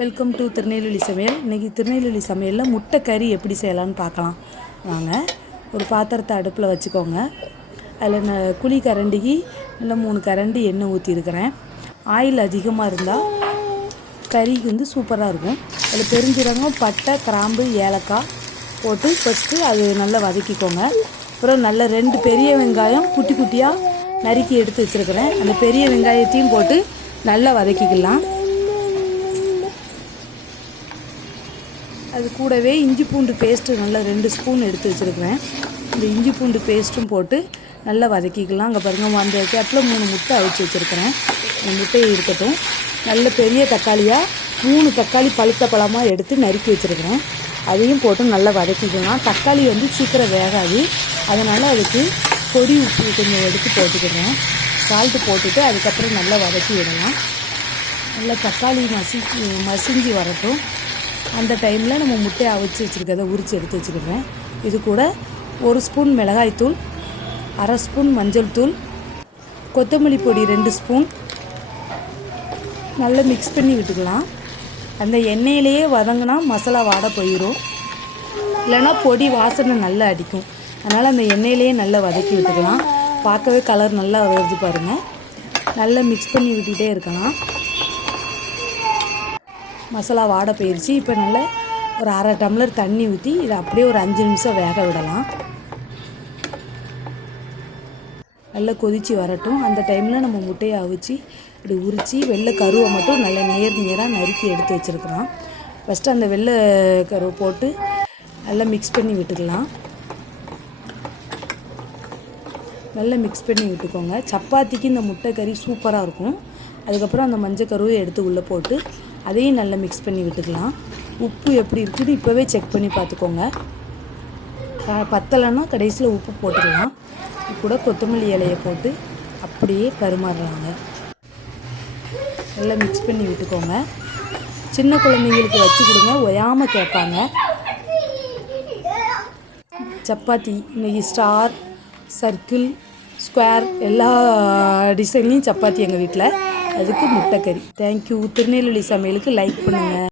Welcome to Tirunelveli சமையல். இன்றைக்கி திருநெல்வேலி சமையலில் முட்டை கறி எப்படி செய்யலான்னு பார்க்கலாம் வாங்க. ஒரு பாத்திரத்தை அடுப்பில் வச்சுக்கோங்க. அதில் குழி கரண்டிக்கு இல்லை 3 கரண்டி எண்ணெய் ஊற்றிருக்கிறேன். ஆயில் அதிகமாக இருந்தால் கறிக்கு வந்து சூப்பராக இருக்கும். அதில் பெருஞ்சீரகம், பட்டை, கிராம்பு, ஏலக்காய் போட்டு ஃபஸ்ட்டு அது நல்லா வதக்கிக்கோங்க. அப்புறம் நல்ல 2 பெரிய வெங்காயம் குட்டி குட்டியாக நறுக்கி எடுத்து வச்சுருக்கிறேன். அந்த பெரிய வெங்காயத்தையும் போட்டு நல்லா வதக்கிக்கலாம். அது கூடவே இஞ்சி பூண்டு பேஸ்ட்டு நல்லா 2 ஸ்பூன் எடுத்து வச்சுருக்கிறேன். இந்த இஞ்சி பூண்டு பேஸ்ட்டும் போட்டு நல்லா வதக்கிக்கலாம். அங்கே பாருங்கள், அந்த கேப்பில் 3 முட்டை அவிச்சு வச்சுருக்கிறேன். அந்த முட்டையை இருக்கட்டும். நல்ல பெரிய தக்காளியாக 3 தக்காளி பழுத்த பழமாக எடுத்து நறுக்கி வச்சுருக்கிறேன். அதையும் போட்டு நல்லா வதக்கிக்கலாம். தக்காளி வந்து சீக்கிரம் வேகாது, அதனால் அதுக்கு பொடி உப்பு கொஞ்சம் எடுத்து போட்டுக்கிறேன். சால்ட்டு போட்டுட்டு அதுக்கப்புறம் நல்லா வதக்கி விடலாம். நல்லா தக்காளி மசிஞ்சு வரட்டும். அந்த டைமில் நம்ம முட்டையை அவிச்சு வச்சுருக்கிறத உரித்து எடுத்து வச்சுக்கிறேன். இது கூட 1 ஸ்பூன் மிளகாய்த்தூள், 1/2 ஸ்பூன் மஞ்சள் தூள், கொத்தமல்லி பொடி 2 ஸ்பூன் நல்லா மிக்ஸ் பண்ணி விட்டுக்கலாம். அந்த எண்ணெயிலேயே வதங்கினா மசாலா வாட போயிடும், இல்லைன்னா பொடி வாசனை நல்லா அடிக்கும். அதனால் அந்த எண்ணெயிலேயே நல்லா வதக்கி விட்டுக்கலாம். பார்க்கவே கலர் நல்லா வருது பாருங்கள். நல்லா மிக்ஸ் பண்ணி விட்டுக்கிட்டே இருக்கலாம். மசாலா வாட போயிடுச்சு. இப்போ நல்லா ஒரு 1/2 டம்ளர் தண்ணி ஊற்றி இதை அப்படியே ஒரு 5 நிமிஷம் வேக விடலாம். நல்லா கொதித்து வரட்டும். அந்த டைமில் நம்ம முட்டையை அவிச்சு இப்படி உரித்து வெள்ளை கருவை மட்டும் நல்லா நேராக நறுக்கி எடுத்து வச்சுருக்கிறோம். ஃபஸ்ட்டு அந்த வெள்ளை கருவை போட்டு நல்லா மிக்ஸ் பண்ணி விட்டுக்கலாம். நல்லா மிக்ஸ் பண்ணி விட்டுக்கோங்க. சப்பாத்திக்கு இந்த முட்டை கறி சூப்பராக இருக்கும். அதுக்கப்புறம் அந்த மஞ்சள் கருவை எடுத்து உள்ளே போட்டு அதையும் நல்லா மிக்ஸ் பண்ணி விட்டுக்கலாம். உப்பு எப்படி இருக்குதுன்னு இப்போவே செக் பண்ணி பார்த்துக்கோங்க. பத்தலைன்னா கடைசியில் உப்பு போட்டுக்கலாம். இது கூட கொத்தமல்லி இலையை போட்டு அப்படியே பரிமாறுறாங்க. நல்லா மிக்ஸ் பண்ணி விட்டுக்கோங்க. சின்ன குழந்தைங்களுக்கு வச்சு கொடுங்க, ஒயாமல் கேட்பாங்க. சப்பாத்தி இன்றைக்கி ஸ்டார், சர்க்கிள், ஸ்கொயர் எல்லா டிசைன்லேயும் சப்பாத்தி எங்கள் வீட்டில். அதுக்கு முட்டைக்கறி. தேங்க்யூ. திருநெல்வேலி சமையலுக்கு லைக் பண்ணுங்கள்.